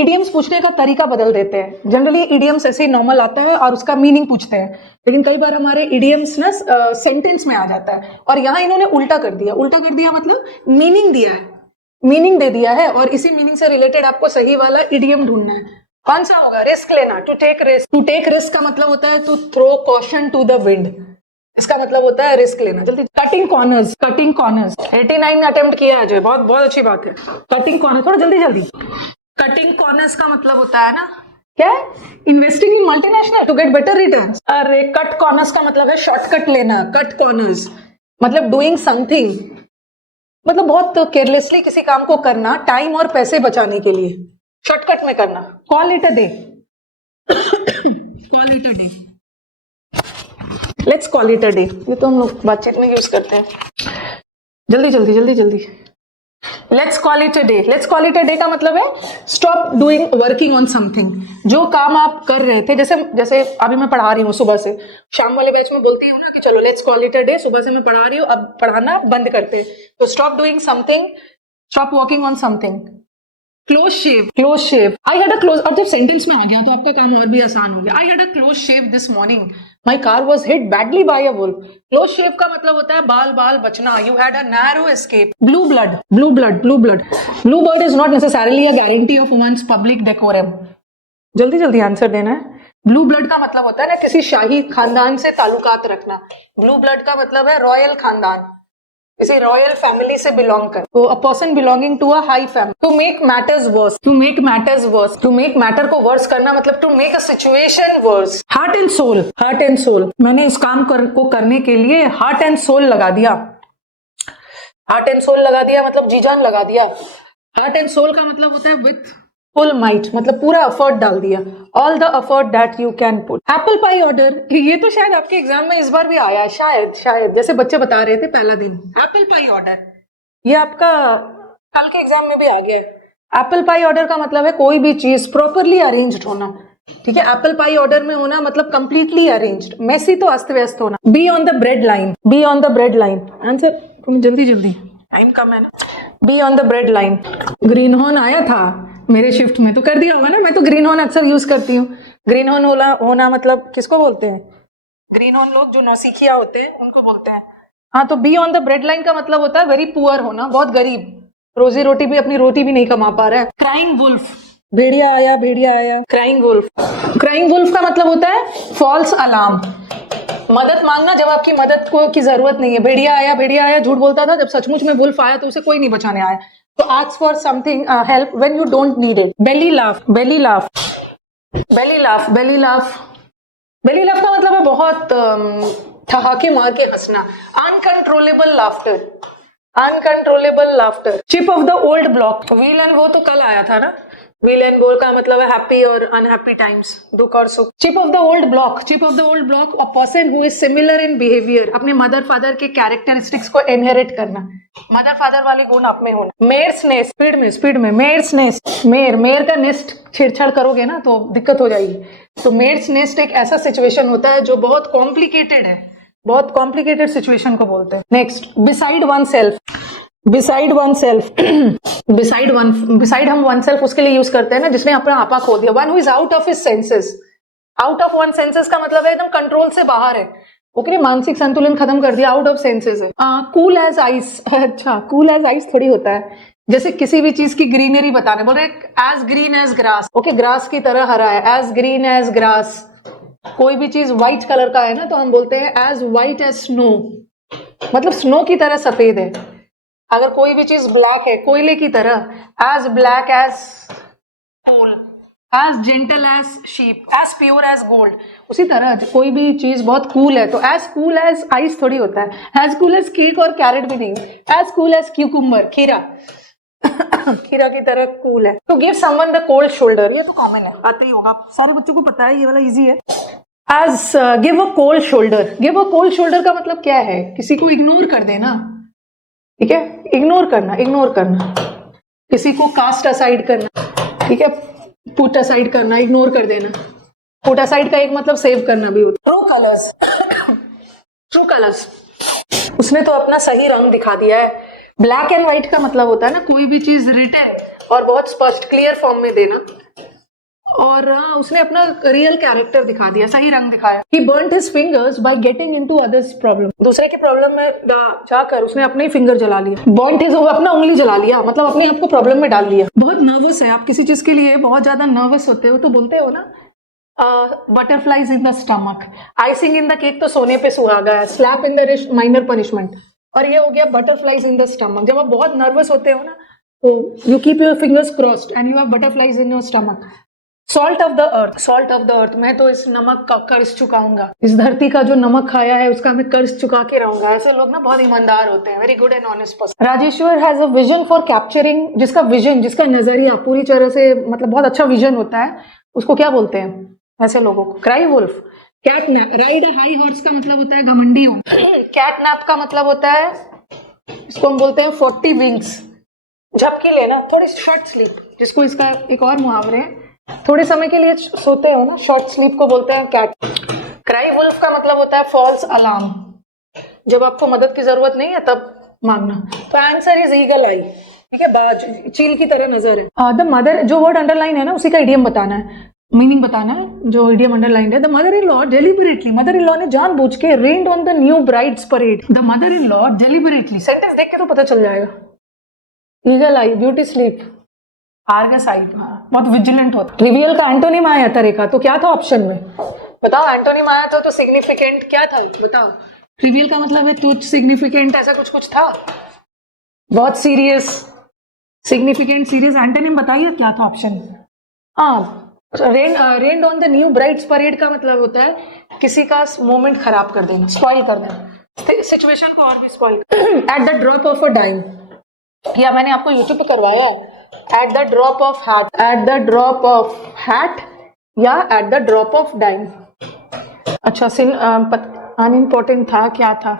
Idioms पूछने का तरीका बदल देते हैं। जनरली इडियम्स ऐसे ही नॉर्मल आता है और उसका मीनिंग पूछते हैं, लेकिन कई बार हमारे इडियम्स ना सेंटेंस में आ जाता है, और यहाँ इन्होंने उल्टा कर दिया। उल्टा कर दिया मतलब मीनिंग दिया है, मीनिंग दे दिया है, और इसी मीनिंग से रिलेटेड आपको सही वाला इडियम ढूंढना है। कौन सा होगा? रिस्क लेना, to take risk. To take risk का मतलब होता है to throw caution to the wind, इसका मतलब होता है रिस्क लेना। जल्दी। Cutting corners, cutting corners 89 attempt किया है अजय, बहुत बहुत अच्छी बात है। कटिंग कॉर्नर, थोड़ा जल्दी जल्दी। कटिंग कॉर्नर्स का मतलब होता है ना क्या? Investing in multinational to get better returns. अरे कट कॉर्नर्स का मतलब है शॉर्टकट लेना। कट कॉर्नर्स मतलब डूइंग समथिंग, मतलब बहुत केयरलेसली किसी काम को करना, टाइम और पैसे बचाने के लिए, शॉर्टकट में करना। Call it a day, call it a day, let's call it a day, ये तो हम लोग बातचीत में यूज करते हैं। जल्दी जल्दी जल्दी जल्दी। Let's call it a day. Let's call it a day का मतलब है stop doing working on something. जो काम आप कर रहे थे, जैसे जैसे अभी मैं पढ़ा रही हूँ सुबह से, शाम वाले बैच में बोलती हूँ ना कि चलो let's call it a day, सुबह से मैं पढ़ा रही हूँ, अब पढ़ाना बंद करते। तो stop doing something, stop working on something. Close shave, close shave. I had a close, अब जब सेंटेंस में आ गया तो आपका काम और भी आसान हो गया। I had a close shave this morning, my car was hit badly by a wolf. Close shave का मतलब होता है बाल बाल बचना। You had a narrow escape. Blue blood, blue blood, blue blood. Blue bird is not necessarily a guarantee of one's public decorum. जल्दी जल्दी answer देना है। ब्लू ब्लड का मतलब होता है ना किसी शाही खानदान से ताल्लुकात रखना। ब्लू ब्लड का मतलब है रॉयल खानदान, किसी रॉयल फैमिली से बिलोंग कर, तो a person belonging to a high family. To make matters worse, to make matters worse, to make matter को वर्स करना मतलब to make a situation worse. Heart and soul, heart and soul, मैंने इस काम को करने के लिए हार्ट एंड सोल लगा दिया। हार्ट एंड सोल लगा दिया मतलब जी जान लगा दिया। हार्ट एंड सोल का मतलब होता है विथ फुल माइट, मतलब पूरा एफर्ट डाल दिया। All the effort that you can put. Apple pie order, ये तो शायद आपके एग्जाम में इस बार भी आया है, शायद शायद, जैसे बच्चे बता रहे थे पहला दिन एप्पल पाई ऑर्डर, ये आपका कल के एग्जाम में भी आ गया। एप्पल पाई ऑर्डर का मतलब है कोई भी चीज प्रॉपरली अरेंज्ड होना, ठीक है। एप्पल पाई ऑर्डर में होना मतलब कंप्लीटली अरेंज्ड, मेसी तो अस्त व्यस्त होना। Be on the bread line, be on the bread line. Answer तुम जल्दी जल्दी, टाइम कम है ना। Be on the bread line. Green horn आया था मेरे शिफ्ट में, तो कर दिया होगा ना, मैं तो ग्रीन हॉर्न अक्सर यूज करती हूँ। ग्रीन हॉर्न होना मतलब किसको बोलते हैं? ग्रीन हॉर्न लोग जो नौसिखिया होते हैं उनको बोलते हैं। हाँ, तो be on the bread line का मतलब होता है वेरी पुअर होना, बहुत गरीब, रोजी रोटी भी, अपनी रोटी भी नहीं कमा पा रहा है। क्राइंग वुल्फ, भेड़िया आया, भेड़िया आया। क्राइंग वुल्फ, क्राइंग वुल्फ का मतलब होता है फॉल्स अलार्म, मदद मांगना जब आपकी मदद को की जरूरत नहीं है। भेड़िया आया झूठ बोलता था, जब सचमुच में वुल्फ आया तो उसे कोई नहीं बचाने आया। तो ask for something help when you don't need it. Belly laugh, belly laugh, belly laugh, belly laugh. Belly laugh का मतलब है बहुत ठहाके मार के हंसना। Uncontrollable laughter, uncontrollable laughter. Chip off the old block, wheel and वो तो कल आया था ना। व्हील एंड गोल का मतलब है हैप्पी और अनहैप्पी टाइम्स, दुख और सुख। Chip off the old block, chip off the old block, a person who is similar in behaviour, अपने मदर फादर के कैरेक्टरिस्टिक्स को इनहेरिट करना, मदर फादर वाले गुण आप में होना। मेयर्स नेस्ट, स्पीड में स्पीड में, मेयर्स नेस्ट, मेयर, मेयर का नेस्ट छेड़छाड़ करोगे ना तो दिक्कत हो जाएगी। तो मेयर्स नेस्ट एक ऐसा सिचुएशन होता है जो बहुत कॉम्प्लिकेटेड है, बहुत कॉम्प्लिकेटेड सिचुएशन को बोलते हैं। Next, beside one self, beside one self, beside one, beside हम वन सेल्फ उसके लिए यूज करते हैं ना जिसने अपना आपा खो दिया। One who is out of his senses, out of one senses का मतलब है एकदम कंट्रोल से बाहर है, ओके, मानसिक संतुलन खत्म कर दिया, आउट ऑफ सेंसेस है। कूल एज आइस, अच्छा कूल एज आइस थोड़ी होता है, जैसे किसी भी चीज की ग्रीनरी बताने बोल रहे as green as grass, okay, grass की तरह हरा है, एज ग्रीन एज ग्रास। कोई भी चीज व्हाइट कलर का है ना तो हम बोलते हैं एज व्हाइट एज स्नो, मतलब स्नो की तरह सफेद है। अगर कोई भी चीज ब्लैक है, कोयले की तरह, as black as coal, as gentle as sheep, as pure as gold. उसी तरह कोई भी चीज बहुत कूल है तो एज कूल एज आइस थोड़ी होता है, एज कूल एज केक और कैरेट भी नहीं, एज कूल एज क्यूकुम्बर, खीरा, खीरा की तरह कूल है। To give someone the cold shoulder, ये तो कॉमन है, आता ही होगा, सारे बच्चों को पता है, ये वाला इजी है। As give a cold shoulder, give a cold shoulder का मतलब क्या है? किसी को इग्नोर कर देना, ठीक है, इग्नोर करना, इग्नोर करना, किसी को कास्ट असाइड करना, ठीक है, पुट असाइड करना, इग्नोर कर देना। पुट असाइड का एक मतलब सेव करना भी होता है। ट्रू कलर्स, ट्रू कलर्स, उसने तो अपना सही रंग दिखा दिया है। ब्लैक एंड व्हाइट का मतलब होता है ना कोई भी चीज रिटन और बहुत स्पष्ट क्लियर फॉर्म में देना, और उसने अपना रियल कैरेक्टर दिखा दिया, सही रंग दिखाया। He burnt his fingers by getting into others' problem. दूसरे की प्रॉब्लम में जाकर उसने अपने ही फिंगर जला लिया। Burnt his, अपना उंगली जला लिया, मतलब अपने आप को प्रॉब्लम में डाल लिया। बहुत नर्वस है आप, किसी चीज के लिए बहुत ज्यादा नर्वस होते हो तो बोलते हो ना butterflies in the stomach, icing in the cake तो सोने पे सुहागा है, slap in the wrist minor punishment, और ये हो गया बटरफ्लाइज इन द स्टमक। जब आप बहुत नर्वस होते हो ना तो you keep your fingers crossed and you have butterflies in your stomach. Salt of the earth, salt of the earth, मैं तो इस नमक का कर्ज चुकाऊंगा, इस धरती का जो नमक खाया है उसका मैं कर्ज चुका के रहूंगा। ऐसे लोग ना बहुत ईमानदार होते हैं, very good and honest person. Rajeshwar has a vision for capturing, जिसका विजन, जिसका नजरिया पूरी तरह से मतलब बहुत अच्छा विजन होता है, उसको क्या बोलते हैं ऐसे लोगों को? Cry wolf. Cat nap, ride a high horse का मतलब होता है घमंडी होना। कैट नैप का मतलब होता है, इसको हम बोलते हैं 40 विंग्स, झपकी लेना, थोड़ी शॉर्ट स्लीप, जिसको इसका एक और मुहावरे है, थोड़े समय के लिए सोते हो ना, शॉर्ट स्लीप को बोलते हैं कैट। क्राई वुल्फ का मतलब होता है फॉल्स अलार्म, जब आपको मदद की जरूरत नहीं है तब मांगना। तो आंसर इज ईगल आई, ठीक है, बाज, चील की तरह नजर है। द मदर, जो वर्ड अंडरलाइन है ना उसी का इडियम बताना है, मीनिंग बताना है, जो इडियम अंडरलाइन है। The mother in law deliberately, mother in law ने जानबूझ के rained on the new bride's parade. The mother in law deliberately, sentence देख के तो पता चल जाएगा। Eagle eye, beauty sleep, Argus eye, बहुत विजिलेंट होता। ट्रिवियल का एंटोनिम आया था रेखा, तो क्या था ऑप्शन में बताओ? एंटोनिम आया था तो सिग्निफिकेंट क्या था बताओ? ट्रिवियल का मतलब है तुच्छ, सिग्निफिकेंट, ऐसा कुछ था, बहुत सीरियस, सिग्निफिकेंट, सीरियस। एंटोनिम बताइए क्या था option? Rained on the new bride's parade का मतलब होता है किसी का मोमेंट खराब कर देना, स्पॉइल कर देना, सिचुएशन को और भी spoil. At the drop of a dime, या मैंने आपको यूट्यूब पे करवाया है, at the drop of hat, at the drop of hat या at the drop of dime. अच्छा, अनइम्पोर्टेंट था, क्या था?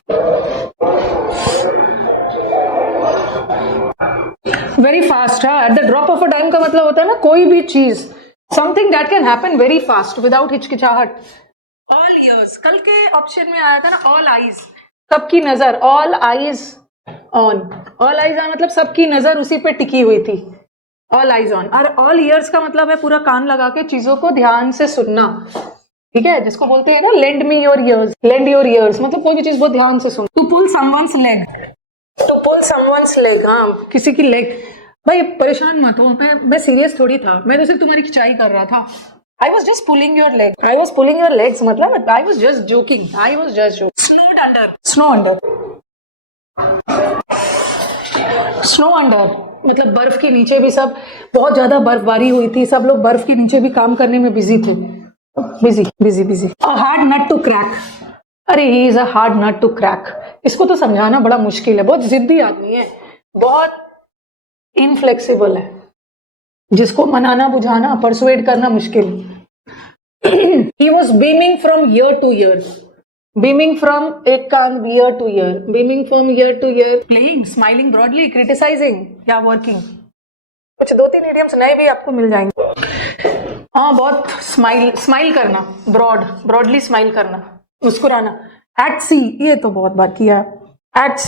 Very fast. हाँ, at the drop of a dime का मतलब होता है ना कोई भी चीज, something that can happen very fast without हिचकिचाहट। ऑल ईयर्स, कल के ऑप्शन में आया था ना, ऑल आईज, सबकी नजर, all eyes on, all eyes on मतलब सबकी नजर उसी पे टिकी हुई थी, ऑल आईज ऑन। और ऑल ईयर्स का मतलब है पूरा कान लगा के चीजों को ध्यान से सुनना, ठीक है, जिसको बोलते हैं ना lend me your ears, lend your ears मतलब कोई भी चीज बहुत ध्यान से सुन। To pull someone's leg, to pull someone's leg, हाँ किसी की लेग। भाई परेशान मत हो, मैं सीरियस थोड़ी था, मैं तो सिर्फ तुम्हारी खिंचाई कर रहा था। I was just pulling your leg, I was pulling your legs मतलब I was just joking, I was just joking. Snowed under, snow under, snow under मतलब बर्फ के नीचे भी सब, बहुत ज्यादा बर्फबारी हुई थी, सब लोग बर्फ के नीचे भी काम करने में बिजी थे, busy busy busy. A hard nut to crack, अरे he is a hard nut to crack, इसको तो समझाना बड़ा मुश्किल है, बहुत जिद्दी आदमी है, बहुत इनफ्लेक्सिबल है, जिसको मनाना बुझाना परसुएड करना मुश्किल। He was beaming from ear to ear, beaming from एक कान, ear to ear, beaming from ear to ear, playing, smiling broadly, criticising या वर्किंग। कुछ 2-3 इडियम्स नए भी आपको मिल जाएंगे। हाँ, बहुत स्माइल करना, ब्रॉडली स्माइल करना, मुस्कुराना। एट सी, ये तो बहुत बार किया है। एट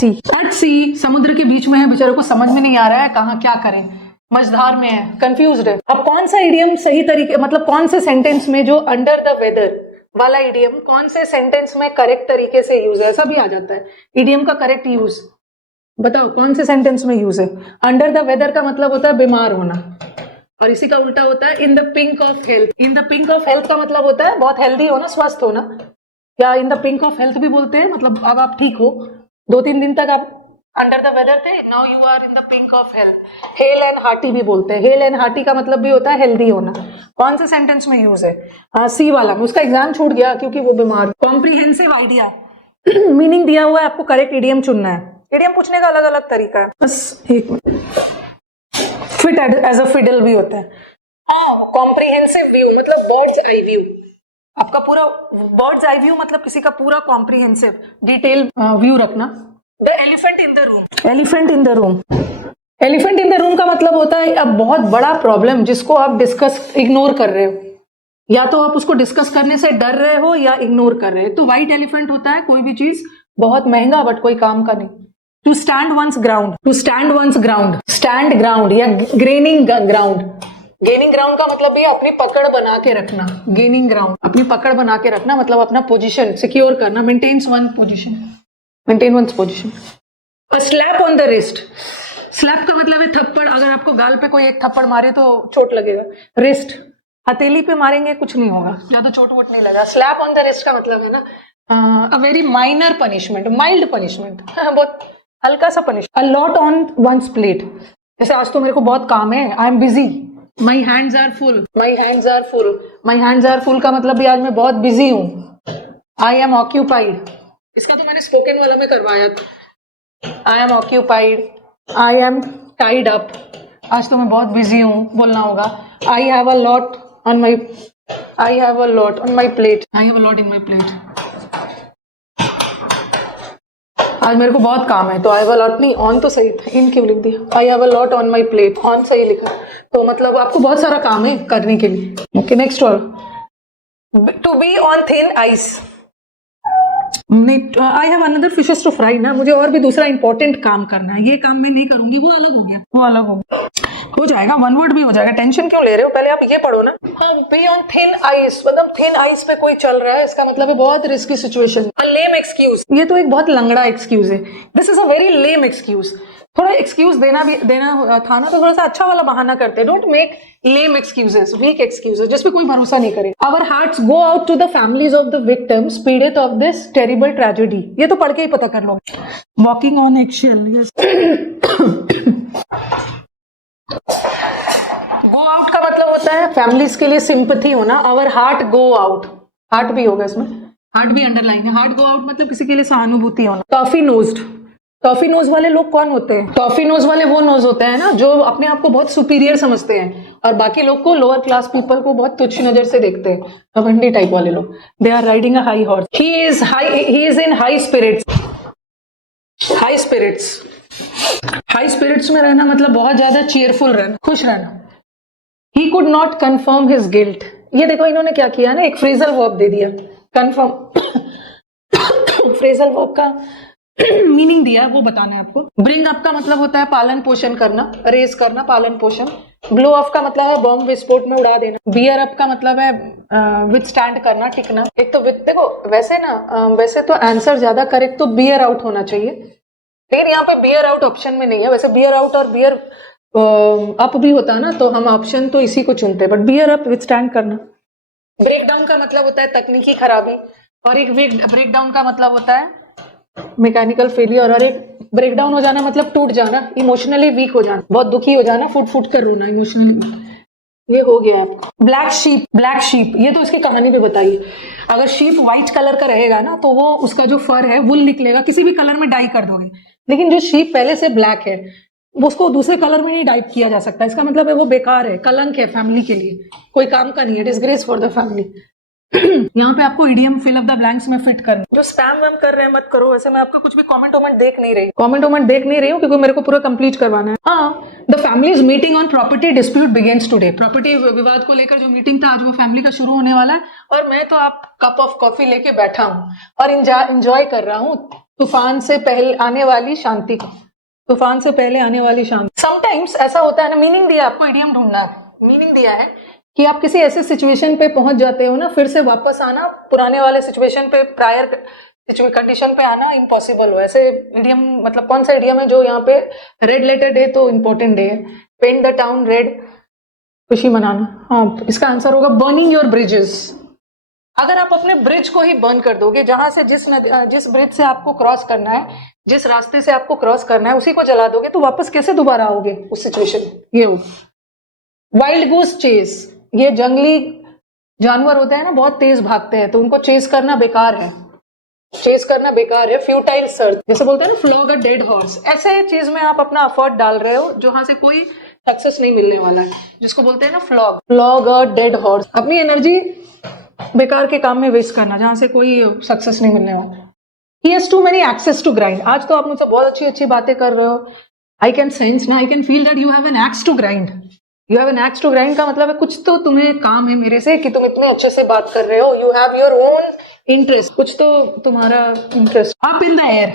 सी समुद्र के बीच में है, बेचारे को समझ में नहीं आ रहा है कहाँ क्या करें, मझधार में है, कंफ्यूज्ड है। अब कौन सा इडियम सही तरीके, मतलब कौन से सेंटेंस में जो अंडर द वेदर वाला इडियम कौन से सेंटेंस में करेक्ट तरीके से यूज है, ऐसा भी आ जाता है इडियम का करेक्ट यूज, बताओ कौन से सेंटेंस में यूज है? अंडर द वेदर का मतलब होता है बीमार होना, और इसी का उल्टा होता है इन the pink of health. In the pink of health का मतलब होता है बहुत हेल्दी होना, स्वस्थ होना, या इन द पिंक ऑफ हेल्थ भी बोलते हैं, मतलब अब आप ठीक हो, 2-3 दिन तक आप अंडर द वेदर थे, now you are in the pink of health. Hale and hearty भी बोलते हैं, हेल एंड हार्टी का मतलब भी होता है हेल्दी होना। कौन से सेंटेंस में यूज है? सी वाला, उसका एग्जाम छूट गया क्योंकि वो बीमार। कॉम्प्रिहेंसिव आइडिया, मीनिंग दिया हुआ है, आपको करेक्ट इडियम चुनना है। इडियम पूछने का अलग अलग तरीका है, बस एक minute. Fit as a fiddle भी होता है। कॉम्प्रिहेंसिव व्यू मतलब बर्ड्स आई व्यू, आपका पूरा बर्ड्स आई व्यू मतलब किसी का पूरा कॉम्प्रिहेंसिव डिटेल व्यू रखना। The elephant in the room, elephant in the room, elephant in the room का मतलब होता है अब बहुत बड़ा प्रॉब्लम जिसको आप डिस्कस इग्नोर कर रहे हो, या तो आप उसको डिस्कस करने से डर रहे हो या इग्नोर कर रहे हो। तो व्हाइट एलिफेंट होता है कोई भी चीज बहुत महंगा बट कोई काम का नहीं। To stand one's ground, to stand one's ground, stand ground या ग्रेनिंग ग्राउंड, गेनिंग ग्राउंड का मतलब भी अपनी पकड़ बना के रखना। गेनिंग ग्राउंड, अपनी पकड़ बना के रखना मतलब अपना पोजीशन सिक्योर करना, maintains one position, maintain one position. A slap on the wrist, slap का मतलब है थप्पड़। अगर आपको गाल पे कोई एक थप्पड़ मारे तो चोट लगेगा। रिस्ट, हथेली पे मारेंगे कुछ नहीं होगा, ज्यादा चोट वोट नहीं लगा। स्लैप ऑन द रिस्ट का मतलब है ना a very minor punishment, mild punishment, बहुत हल्का सा punishment. A lot on one's plate, जैसे आज तो मेरे को बहुत काम है, I am busy, my hands are full, my hands are full. My hands are full का मतलब भी आज मैं बहुत बिजी हूँ। आई एम ऑक्यूपाइड, इसका तो मैंने स्पोकन वाला में करवाया था। I am occupied, I am tied up, आज तो मैं बहुत बिजी हूँ बोलना होगा। I have a lot on my, I have a lot on my plate, I have a lot in my plate. आज मेरे को बहुत काम है, तो आई हैव अ लॉट नहीं, ऑन तो सही था, इन क्यों लिख दिया। I have a lot on my plate, on सही लिखा, तो मतलब आपको बहुत सारा काम है करने के लिए। Okay next word, to be on thin ice. नहीं, I have another fishes to fry ना, मुझे और भी दूसरा इंपॉर्टेंट काम करना है, ये काम मैं नहीं करूंगी, वो अलग हो गया, वो अलग हो जाएगा, वन वर्ड भी हो जाएगा, टेंशन क्यों ले रहे हो, पहले आप ये पढ़ो ना। बी ऑन थिन आइस मतलब थिन आइस पे कोई चल रहा है, इसका मतलब है बहुत रिस्की सिचुएशन। अ लेम एक्सक्यूज, ये तो एक बहुत लंगड़ा एक्सक्यूज है, this is a very lame excuse. थोड़ा एक्सक्यूज देना था ना, तो थोड़ा सा अच्छा वाला बहाना करते, don't make lame excuses, weak excuses जिस पे कोई भरोसा नहीं करे। Our hearts go out to the families of the victims पीड़ित ऑफ दिस टेरिबल ट्रेजेडी, ये तो पढ़ के ही पता कर लो। Walking on eggshell, yes. Go out का मतलब होता है फैमिलीज के लिए सिंपथी होना। Our heart go out, heart भी होगा इसमें, हार्ट भी अंडरलाइन है। हार्ट गो आउट मतलब किसी के लिए सहानुभूति होना। टॉफी नोज्ड, टॉफी नोज वाले लोग कौन होते हैं? टॉफी नोज वाले वो नोज होते हैं ना जो अपने आप को बहुत सुपीरियर समझते हैं और बाकी लोग को, लोअर क्लास पीपल को बहुत तुच्छ नजर से देखते हैं, घमंडी टाइप वाले लोग। They are riding a high horse, he is in high spirits. High spirits, high spirits में रहना मतलब बहुत ज्यादा चीयरफुल रहना, खुश रहना। He could not confirm his guilt, ये देखो इन्होंने क्या किया ना, एक फ्रेजल वर्ब दे दिया, कन्फर्म। फ्रेजल वर्ब का मीनिंग दिया वो बताना है आपको। ब्रिंग अप का मतलब होता है पालन पोषण करना, रेज करना, पालन पोषण। ब्लो ऑफ का मतलब है बॉम्ब विस्फोट में उड़ा देना। बियर अप का मतलब है विथ स्टैंड करना, टिकना। एक तो देखो वैसे ना वैसे तो आंसर ज्यादा करेक्ट तो बियर आउट होना चाहिए, लेकिन यहाँ पे बियर आउट ऑप्शन में नहीं है। वैसे बियर आउट और बियर अप भी होता है ना, तो हम ऑप्शन तो इसी को चुनते हैं, but beer up with stand करना। ब्रेक डाउन का मतलब होता है तकनीकी खराबी, और एक ब्रेक डाउन का मतलब होता है मैकेनिकल फेलियर, और एक ब्रेक डाउन हो जाना मतलब टूट जाना, इमोशनली वीक हो जाना, बहुत दुखी हो जाना, फुट फुट कर रोना, इमोशनली। ये हो गया। ब्लैक शीप, ब्लैक शीप ये तो इसकी कहानी पे बताइए। अगर शीप व्हाइट कलर का रहेगा ना तो वो उसका जो फर है वुल निकलेगा, किसी भी कलर में डाई कर दोगे, लेकिन जो शीप पहले से ब्लैक है उसको दूसरे कलर में नहीं डाइप किया जा सकता, इसका मतलब है वो बेकार है, कलंक है फैमिली के लिए, कोई काम का नहीं है, डिसग्रेस फॉर द फैमिली। यहाँ पे आपको idiom fill of the blanks में फिट करना। जो स्पैम वैम कर रहे हैं मत करो, वैसे मैं आपको कुछ भी कमेंट वमेंट देख नहीं रही हूँ क्योंकि मेरे को पूरा कंप्लीट करवाना है। हाँ, the families meeting on property dispute begins today, property विवाद को लेकर जो मीटिंग था आज वो फैमिली का शुरू होने वाला है, और मैं तो आप कप ऑफ कॉफी लेके बैठा हूँ और इंजॉय कर रहा हूँ तूफान से पहले आने वाली शांति को, तूफान से पहले आने वाली शांति। समटाइम्स ऐसा होता है ना, मीनिंग दिया आपको, इडियम ढूंढना है, मीनिंग दिया है कि आप किसी ऐसे सिचुएशन पे पहुंच जाते हो ना, फिर से वापस आना पुराने वाले सिचुएशन पे, प्रायर कंडीशन पे आना इम्पॉसिबल हो। ऐसे इडियम मतलब कौन सा इडियम है जो यहाँ पे, रेड लेटर डे तो इम्पोर्टेंट डे है, पेंट द टाउन रेड, खुशी मनाना। हाँ, इसका आंसर होगा बर्निंग योर ब्रिजेस। अगर आप अपने ब्रिज को ही बर्न कर दोगे, जहां से जिस ब्रिज से आपको क्रॉस करना है, जिस रास्ते से आपको क्रॉस करना है उसी को जला दोगे, तो वापस कैसे दोबारा आओगे उस सिचुएशन में? ये हो। वाइल्ड गूस चेस, ये जंगली जानवर होते हैं ना, बहुत तेज भागते हैं, तो उनको चेस करना बेकार है, चेस करना बेकार है। फ्यूटाइल सर्च, जैसे बोलते हैं ना फ्लॉग अ डेड हॉर्स, ऐसे चीज में आप अपना एफर्ट डाल रहे हो जहां से कोई सक्सेस नहीं मिलने वाला है, जिसको बोलते हैं ना फ्लॉग अ डेड हॉर्स। अपनी एनर्जी बेकार के काम में वेस्ट करना जहां से कोई सक्सेस नहीं मिलने वाला। He has too many access to grind, आज तो आप मुझसे बहुत अच्छी अच्छी बातें कर रहे हो, आई कैन सेंस ना, I can feel that you have an axe to grind. You have an axe to grind का मतलब है कुछ तो तुम्हें काम है मेरे से कि तुम इतने अच्छे से बात कर रहे हो, you have your own interest, कुछ तो तुम्हारा interest. Up in the air,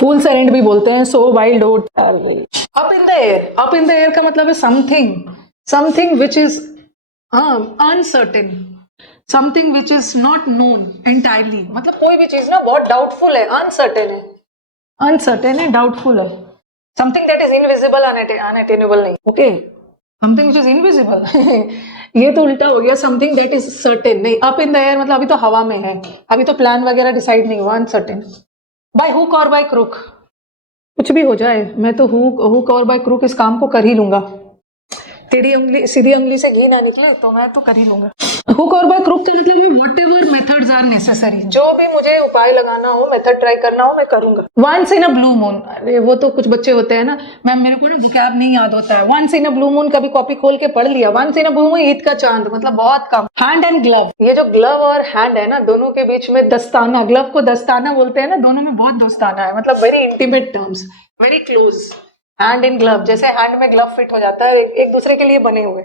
fool's errand भी बोलते हैं, so wild oat. Up in the air, up in the air का मतलब है something, something which is uncertain, something which is not known entirely, मतलब कोई भी चीज ना बहुत डाउटफुल है, अनसर्टेन है, डाउटफुल है। Something that is invisible, unattainable नहीं, okay, something which is invisible ये तो उल्टा हो गया, समथिंग दैट इज सर्टेन नहीं, अप इन द एयर मतलब अभी तो हवा में है, अभी तो प्लान वगैरह डिसाइड नहीं हुआ, अनसर्टेन। बाय हुक और बाय क्रुक, कुछ भी हो जाए मैं तो हुक और बाय क्रुक इस काम को कर ही लूंगा। टेढ़ी उंगली सीधी उंगली से घी ना निकले तो मैं तो कर ही लूंगा। हुक और बाय क्रुक का मतलब है whatever methods are necessary, जो भी मुझे उपाय लगाना हो, मेथड ट्राई करना हो, मैं करूंगा। Once in a blue moon, अरे वो तो कुछ बच्चे होते हैं ना, मैम मेरे को ना वोकैब नहीं याद होता है, once in a blue moon कभी कॉपी खोल के पढ़ लिया, once in a blue moon Eid का चांद, मतलब बहुत कम। हैंड एंड ग्लव, ये जो ग्लव और हैंड है ना, दोनों के बीच में दस्ताना, ग्लव को दस्ताना बोलते हैं ना, दोनों में बहुत दोस्ताना है, मतलब very intimate terms, very close. Hand in glove, जैसे हैंड में ग्लव फिट हो जाता है, एक दूसरे के लिए बने हुए।